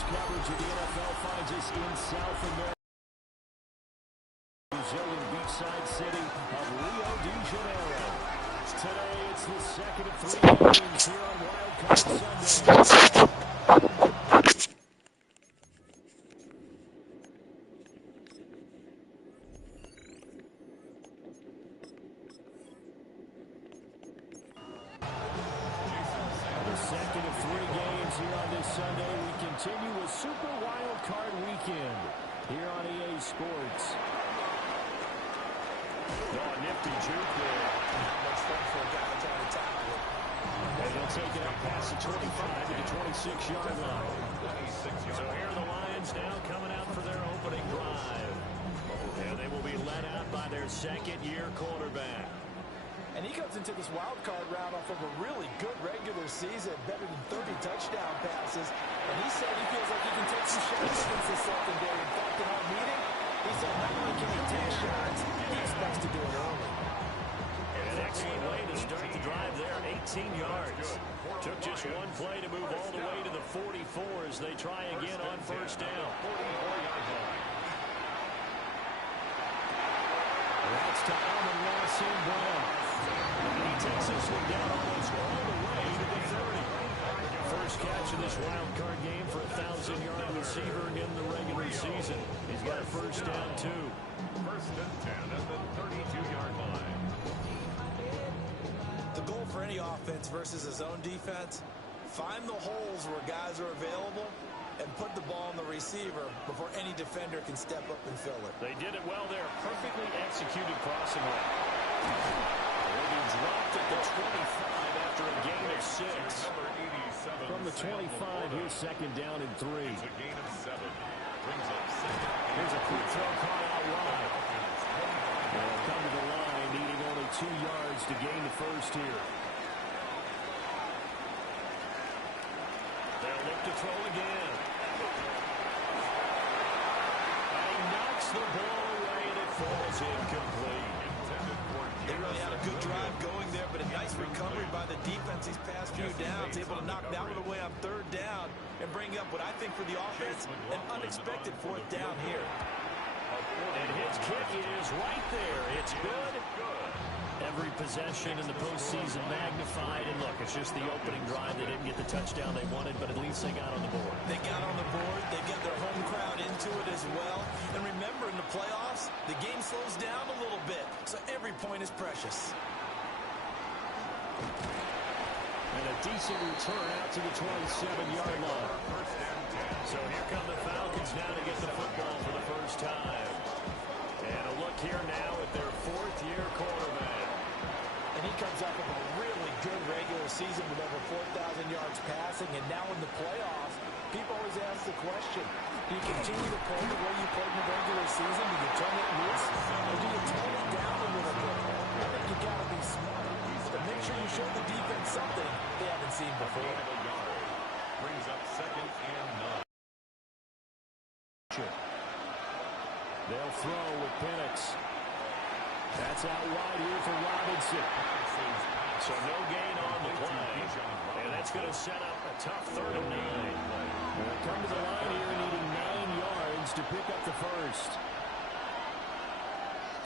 Sports coverage of the NFL finds us in South America. Brazilian beachside city of Rio de Janeiro. Today, it's the second of 3 games here on Wild Card Sunday. The second of 3 games here on this Sunday. We continue with Super Wild Card Weekend here on EA Sports. Oh, nifty juke there. Not much fun for a guy trying to tackle it. And they'll take it up past the 25 to the 26-yard line. So here are the Lions now coming out for their opening drive. And they will be led out by their second-year quarterback. And he comes into this wild card round off of a really good regular season, better than 30 touchdown passes. And he said he feels like he can take some shots against the secondary. In fact, in our meeting, he said not only can he take shots, he expects to do it early. An excellent way to start the drive there, 18 yards. Took just one play to move all the way to the 44 as they try again on first down. That's to Amon-Ra St. Brown. And he takes this one down almost all the way to the 30. First catch of this wild card game for a 1,000-yard receiver in the regular season. He's got a first down, too. First and 10 at the 32-yard line. The goal for any offense versus his own defense, find the holes where guys are available and put the ball on the receiver before any defender can step up and fill it. They did it well there. Perfectly executed crossing route. Will be dropped at the 25 after a gain of 6. From the 25, here's second down and 3. It's a gain of 7. Brings up second. Here's a quick throw caught out wide. They'll come to the line, needing only 2 yards to gain the first here. They'll look to throw again. And he knocks the ball away, and it falls incomplete. They really had a good drive going there, but a nice recovery by the defense these past few downs, able to knock that one away on third down and bring up what I think for the offense, an unexpected fourth down here. And his kick is right there. It's good. Every possession in the postseason magnified. And look, it's just the opening drive. They didn't get the touchdown they wanted, but at least they got on the board. They got on the board. They get their home crowd into it as well. And remember, in the playoffs, the game slows down a little bit, so every point is precious. And a decent return out to the 27-yard line. So here come the Falcons now to get the football for the first time. And a look here now at their 4th-year quarterback. And he comes up with a really good regular season with over 4,000 yards passing. And now in the playoffs, people always ask the question, do you continue to play the way you played in the regular season? Do you turn it loose? Or do you tone it down a little bit? I think you got to be smart. But make sure you show the defense something they haven't seen before. Brings up second and 9. They'll throw with Penix. That's out wide here for Robinson. So no gain on the play. And that's going to set up a tough 3rd and 9. They'll come to the line here needing 9 yards to pick up the first.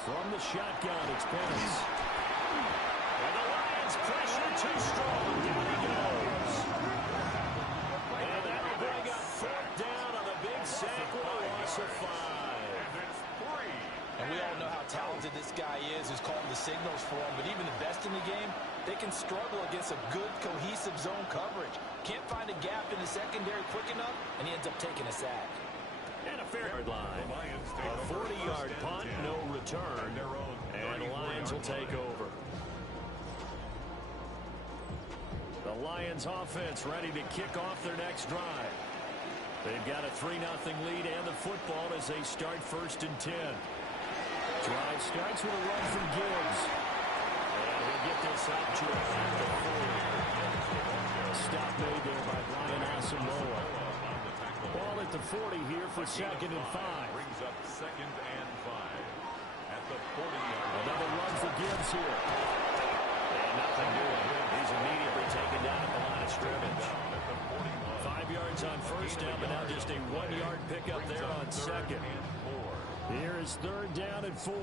From the shotgun, it's Penix. And the Lions pressure too strong. Down he goes. And that will bring up 4th down on the big sack with a loss of 5. And we all know how talented this guy is, who's calling the signals for him. But even the best in the game, they can struggle against a good, cohesive zone coverage. Can't find a gap in the secondary quick enough, and he ends up taking a sack. And a fair yard line. A 40-yard punt, no return. And the Lions will take over. The Lions offense ready to kick off their next drive. They've got a 3-0 lead and the football as they start 1st and 10. Drive starts with a run from Gibbs. And he'll get this out to a stop made there by Brian Asamoah. Ball at the 40 here for 2nd and 5. Brings up 2nd and 5 at the 40-yard. Another run for Gibbs here. And nothing doing. He's immediately taken down at the line of scrimmage. 5 yards on first down, but now just 8 a 1-yard pickup there on second. Here is third down and 4.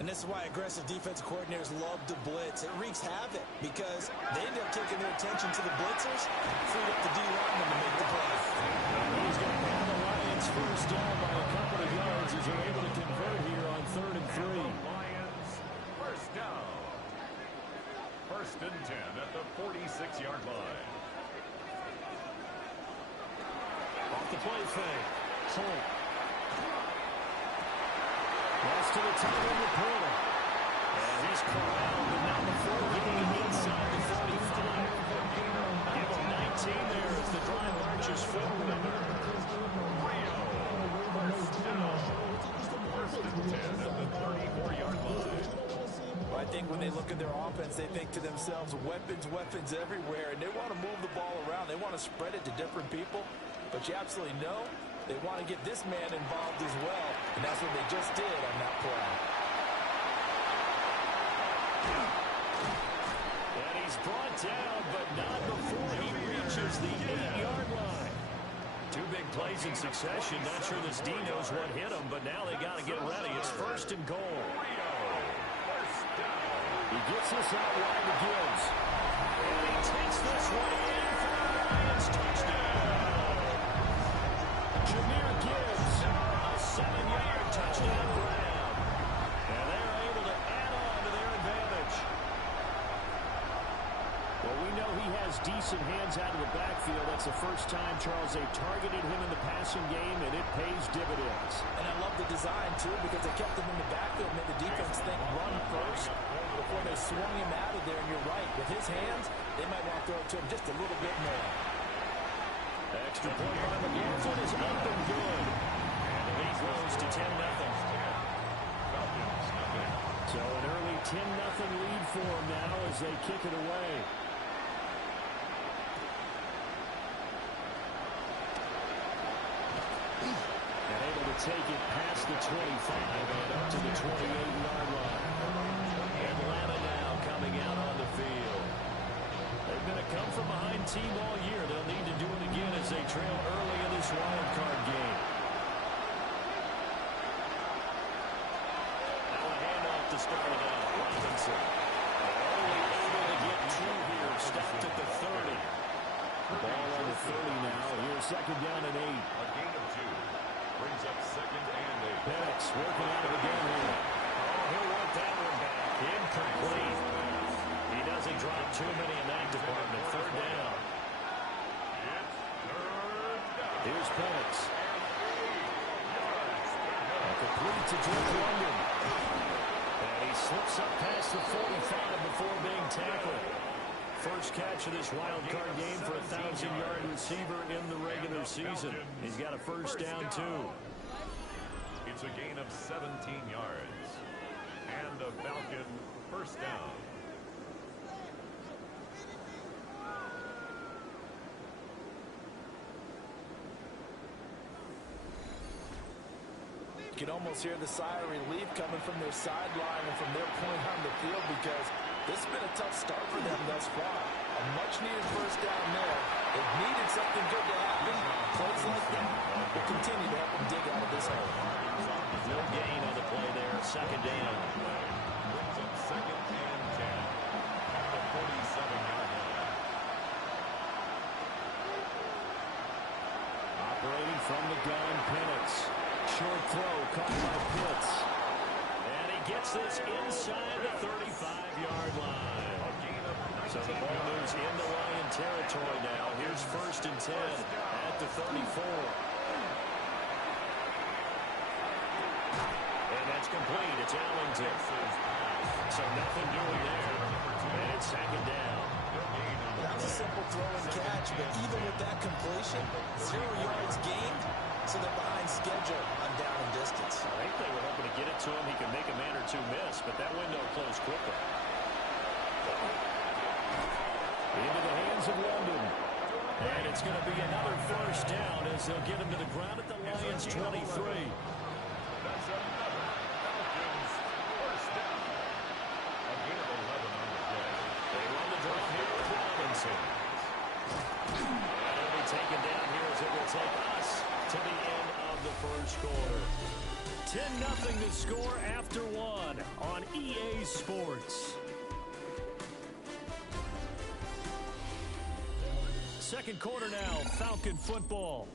And this is why aggressive defensive coordinators love to blitz. It wreaks havoc because they end up taking their attention to the blitzers, freed up the D-lineman to make the play. He's going to have the Lions first down by a couple of yards as they're able to convert here on 3rd and 3. Lions first down. 1st and 10 at the 46-yard line. Off the play fake. Holt. Pass to the tight end reporter. And he's corralled, but now the 4 getting inside the 45. Give him 19 there as the drive marches forward. First down. 1st and 10 at the 34-yard line. Well, I think when they look at their offense, they think to themselves, weapons, weapons everywhere, and they want to move the ball around. They want to spread it to different people, but you absolutely know they want to get this man involved as well, and that's what they just did on that play. And he's brought down, but not before he reaches the 8-yard line. 2 big plays in succession. Not sure this D knows what hit him, but now they got to get ready. It's 1st and goal. He gets this out wide to Gibbs. And he takes this one in for the Lions touchdown. Jahmyr Gibbs, a 7-yard touchdown grab. And they're able to add on to their advantage. Well, we know he has decent hands out of the backfield. That's the first time, Charles, they've targeted him in the passing game, and it pays dividends. And I love the design, too, because they kept him in the backfield, made the defense think run first before they swung him out of there. And you're right, with his hands, they might want to throw it to him just a little bit more. Extra point by McLaughlin is up and good. And the lead grows to 10-0. So an early 10-0 lead for them now as they kick it away. And able to take it past the 25 and up to the 28-yard line. Atlanta now coming out on the field. They've been a come-from-behind team all year. They'll need to do it again as they trail early in this wild card game. Now a handoff to start it out. Robinson only able to get 2 here. Stopped at the 30. The ball on the 30 now. Here's 2nd down and 8. A gain of 2. Brings up 2nd and 8. Penix working out of the game here. Oh, he'll want that one back. Incomplete. He doesn't drop too many in that department. 3rd down. Here's Penix. Complete to Drake London. And he slips up past the 45 before being tackled. First catch of this wild card game for a 1,000-yard receiver in the regular season. He's got a first down, too. It's a gain of 17 yards. And a Falcon first down. You can almost hear the sigh of relief coming from their sideline and from their point on the field because this has been a tough start for them thus far. A much-needed first down there. They've needed something good to happen. Plays like that will continue to help them dig out of this hole. No gain on the play there. 2nd down. Brings up 2nd and 10 at the 47-yard line. Operating from the gun, Penix. Short throw caught by Pitts. And he gets this inside the 35-yard line. So the ball moves into Lion territory now. Here's 1st and 10 at the 34. And that's complete. It's Allington. So nothing doing there. And it's 2nd down. That was a simple throw and catch, but even with that completion, 0 yards gained, so they're behind schedule on down and distance. I think they were hoping to get it to him. He could make a man or 2 miss, but that window closed quickly. Into the hands of London. And it's going to be another first down as they'll get him to the ground at the Lions' 23. That's another Falcons first down. A gain of 11 on the play. They run the draw here with Robinson. And it'll be taken down here as it will take us the score after one on EA Sports. Second quarter now, Falcon football.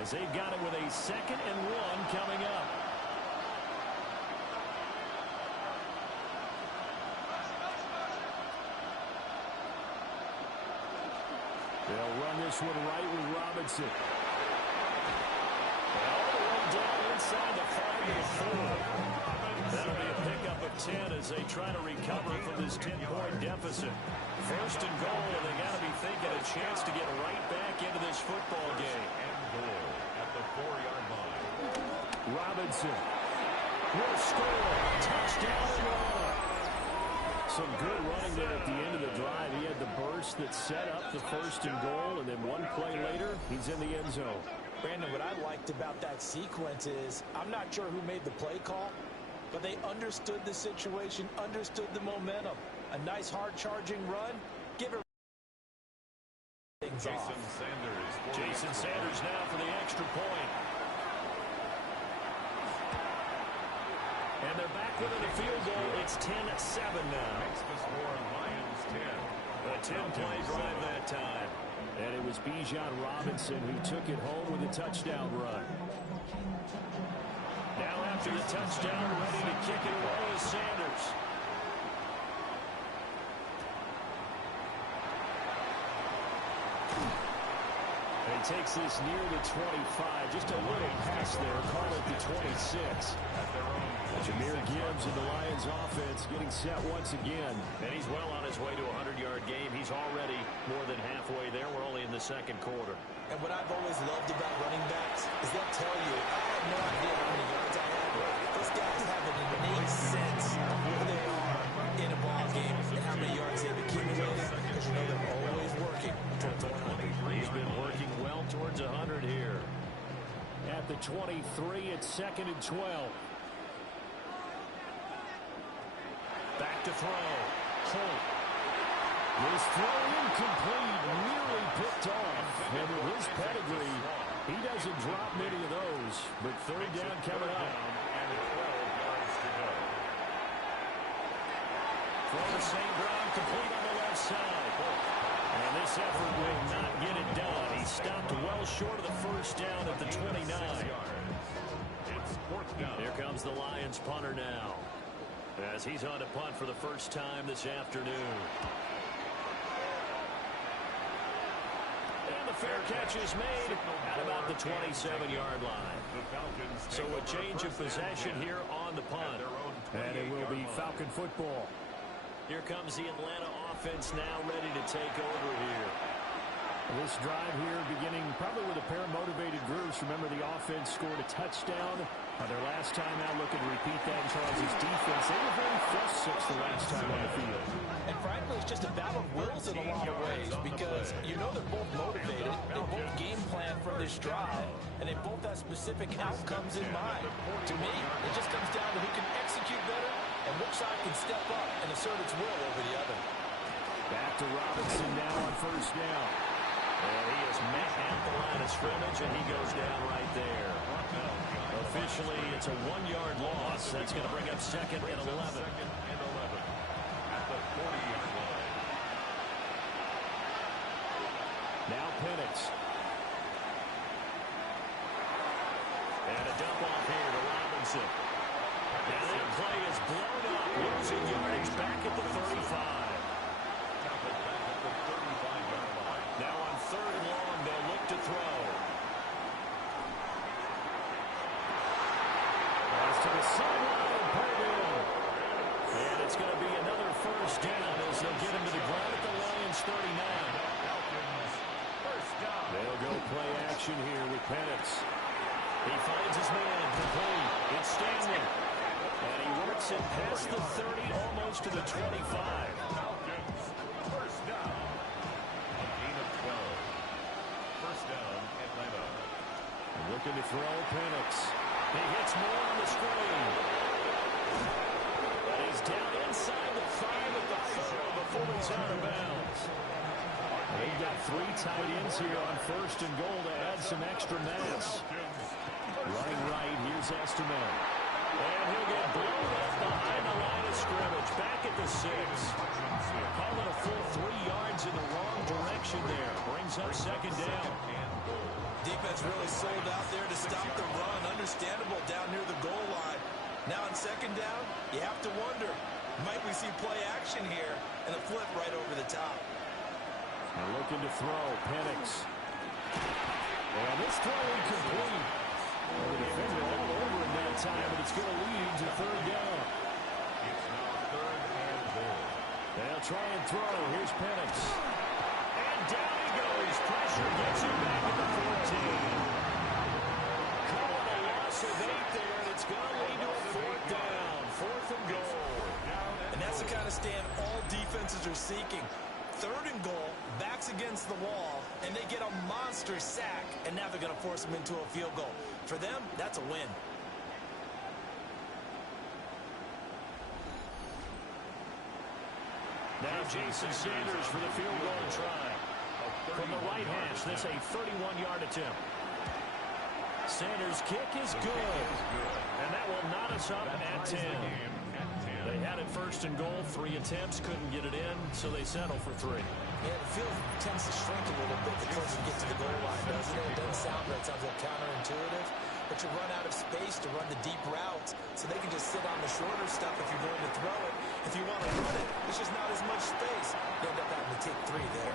As they've got it with a 2nd and 1 coming up. They'll run this one right with Robinson. All the way down inside the 5 to the 4. That'll be a pickup of 10 as they try to recover from this 10-point deficit. First and goal, and they got to be thinking a chance to get right back into this football game. And goal at the 4-yard line. Robinson will score. Touchdown Atlanta. Some good running there at the end of the drive. He had the burst that set up the first and goal, and then one play later, he's in the end zone. Brandon, what I liked about that sequence is I'm not sure who made the play call, but they understood the situation, understood the momentum. A nice hard-charging run. Give it things off. Jason Sanders now for the extra point. And they're back within a field goal. It's 10-7 now. Makes the score Lions 10. A 10-play drive that time. And it was Bijan Robinson who took it home with a touchdown run. Now after the touchdown, ready to kick it away is Sanders. And he takes this near the 25. Just a little pass there. Call it the 26. Jahmyr Gibbs and the Lions offense getting set once again. And he's well on his way to a 100-yard game. He's already more than halfway there. We're only in the second quarter. And what I've always loved about running backs is they'll tell you, I have no idea how many yards I have. Those guys have an innate sense of where they are in a ball game and how many yards they've accumulated, because you know they're always working towards 100. He's been working well towards 100 here. At the 23, it's 2nd and 12. Back to throw. Holt. This throw incomplete, nearly picked off. And with his pedigree, he doesn't drop many of those. But third down coming up. And 12 yards to go. Throw to St. Brown, complete on the left side. And this effort will not get it done. He stopped well short of the first down at the 29. It's 4th down. Here comes the Lions punter now, as he's on to punt for the first time this afternoon. And the fair catch is made at about the 27-yard line. So a change of possession here on the punt. And it will be Falcon football. Here comes the Atlanta offense now ready to take over here. This drive here beginning probably with a pair of motivated groups. Remember, the offense scored a touchdown their last time out. Looking to repeat that in Charles' defense. They were very flush 6 the last time on the field. And frankly, it's just a battle of wills in a lot of ways, because you know they're both motivated. They both game plan for this drive, and they both have specific outcomes in mind. To me, it just comes down to who can execute better and which side can step up and assert its will over the other. Back to Robinson now on first down. And he is met at the line of scrimmage, and he goes down right there. Officially, it's a 1-yard loss. That's going to bring up 2nd and 11. At the 40-yard line. Now Penix. And a dump off here to Robinson. And that play is blown up. Losing yardage back at the 35. Now on 3rd and long, they'll look to throw. Pass to the sideline and pulled in. And it's going to be another first down as they'll get him to the ground at the Lions 39. They'll go play action here with Penix. He finds his man complete. It's Stanley. And he works it past the 30, almost to the 25. Looking to throw Penix. He hits more on the screen. But he's down inside the 5 at the 4 before he's out of bounds. They've got 3 tight ends here on first and goal to add some extra mass. Running right, here's Estime. And he'll get blown up behind the line of scrimmage. Back at the 6. Calling a full 3 yards in the wrong direction there. Brings up second down. Defense really sold out there to stop the run. Understandable down near the goal line. Now on second down, you have to wonder, might we see play action here and a flip right over the top? And looking to throw, Penix. And this throw incomplete. The defender all over him that time, but it's going to lead to third down. It's now 3rd and goal. They'll try and throw. Here's Penix. And down he goes. Pressure gets him back at the 14. Calling a loss of 8 there, and it's going to lead to a 4th down. 4th and goal. And that's the kind of stand all defenses are seeking. 3rd and goal, backs against the wall, and they get a monster sack, and now they're going to force them into a field goal. For them, that's a win. Now Jason Sanders for the field goal try. From the right hash, this a 31-yard attempt. Sanders' kick is good. And that will knot us up at 10. They had it 1st and goal, 3 attempts, couldn't get it in, so they settle for 3. Yeah, the field tends to shrink a little bit the closer you get to the goal line, doesn't it? It doesn't sound right. It sounds like counterintuitive. But you run out of space to run the deep routes, so they can just sit on the shorter stuff if you're going to throw it. If you want to run it, there's just not as much space. You end up having to take 3 there.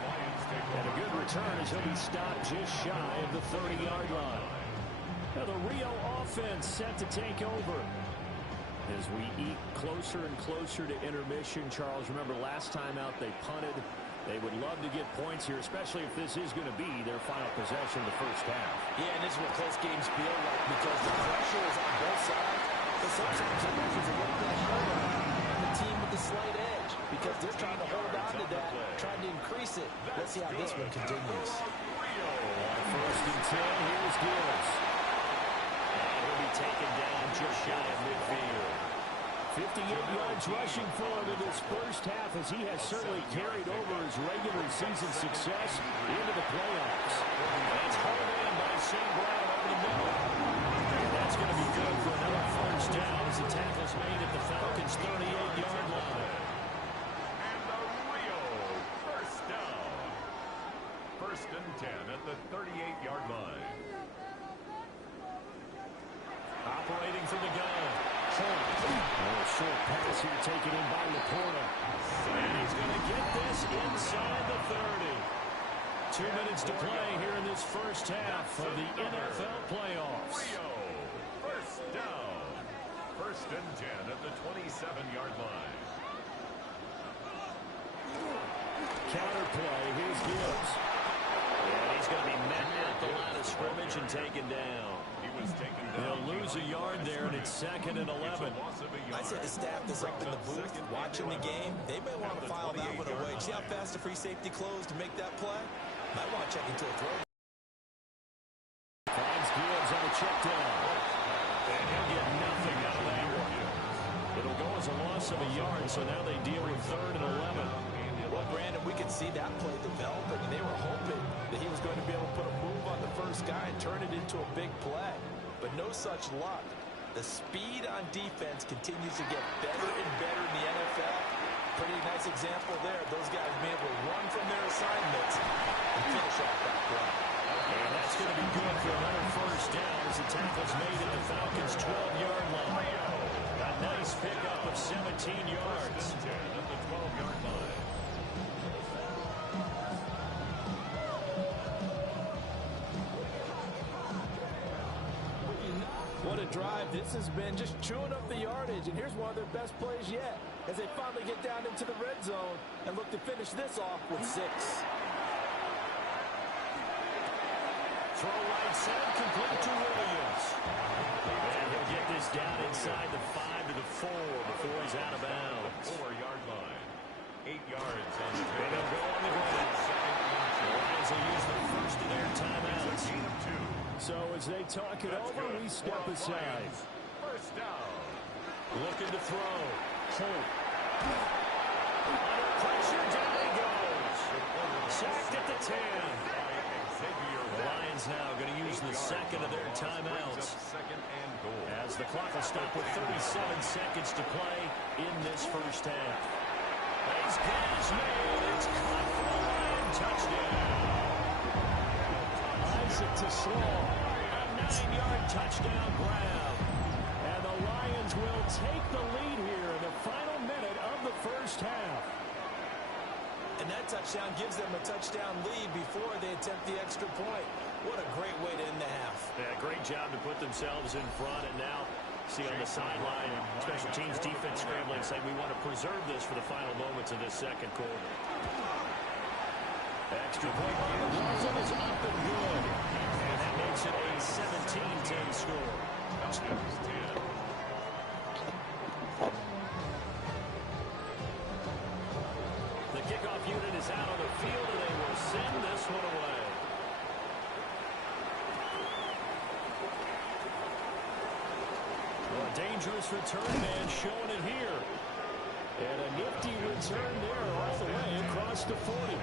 And a good return as he'll be stopped just shy of the 30-yard line. Now the Rio offense set to take over. As we eat closer and closer to intermission, Charles, remember last time out they punted. They would love to get points here, especially if this is going to be their final possession of the first half. Yeah, and this is what close games feel like because the pressure is on both sides. But sometimes the pressure's a little bit harder on the team with the slight edge because they're trying to hold on to that, trying to increase it. Let's see how this one continues. 1st and 10, here's Gibbs. And he'll be taken down just shy of midfield. 58 yards rushing for him in this first half as he has certainly carried over his regular season success into the playoffs. That's hauled in by St. Brown over the middle. And that's going to be good for another 1st down as the tackle's made at the Falcons' 38-yard line. And the Rio 1st down. 1st and 10 at the 38-yard line. Operating from the gun. Short pass here taken in by Laporta. And he's going to get this inside the 30. 2 minutes to play here in this first half of the NFL playoffs. Rio 1st down. 1st and 10 at the 27-yard line. Counter play. Here's Gibbs. And he's going to be met at the line of scrimmage and taken down. He was taken down. They'll lose a yard there, and it's 2nd and 11. I said the staff is up in the booth watching the game. They may want to file that one away. See how fast the free safety closed to make that play? Might want to check into a throw. Finds Gibbs on the check down. And he'll get nothing out of that one. It'll go as a loss of a yard, so now they deal with 3rd and 11. Well, Brandon, we could see that play developing, and they were hoping that he was going to be able to put a move on the first guy and turn it into a big play. But no such luck. The speed on defense continues to get better and better in the NFL. Pretty nice example there. Those guys being able to run from their assignments and finish off that play. And that's going to be good for another 1st down as the tackle's made at the Falcons' 12-yard line. A nice pickup of 17 yards. At the 12-yard line. What a drive this has been, just chewing up the yardage. And here's one of their best plays yet as they finally get down into the red zone and look to finish this off with 6. Throw right side, complete to Williams. And he'll get this down inside the 5 to the 4 before he's out of bounds. 4-yard line. 8 yards on the And they'll go on the ground. The Lions will use the first of their timeouts. So as they talk it over, we step aside. 1st down. Looking to throw. Holt. Under pressure, down he goes. Sacked at the 10. The Lions now going to use use the second of their timeouts. As the clock will stop with 37 seconds to play in this first half. He's got his man. It's caught for the Lion touchdown. Isaac to Sloan. A 9-yard touchdown grab. And the Lions will take the lead here in the final minute of the first half. And that touchdown gives them a touchdown lead before they attempt the extra point. What a great way to end the half. Yeah, great job to put themselves in front. And now, see on the sideline, special teams defense scrambling, saying we want to preserve this for the final moments of this second quarter. Extra point by the Dolphins is up and good. And that makes it a 17-10 score. The kickoff unit is out on the field, and they will send this one away. Well, a dangerous return man showing it here. And a nifty return there off the way across the 40.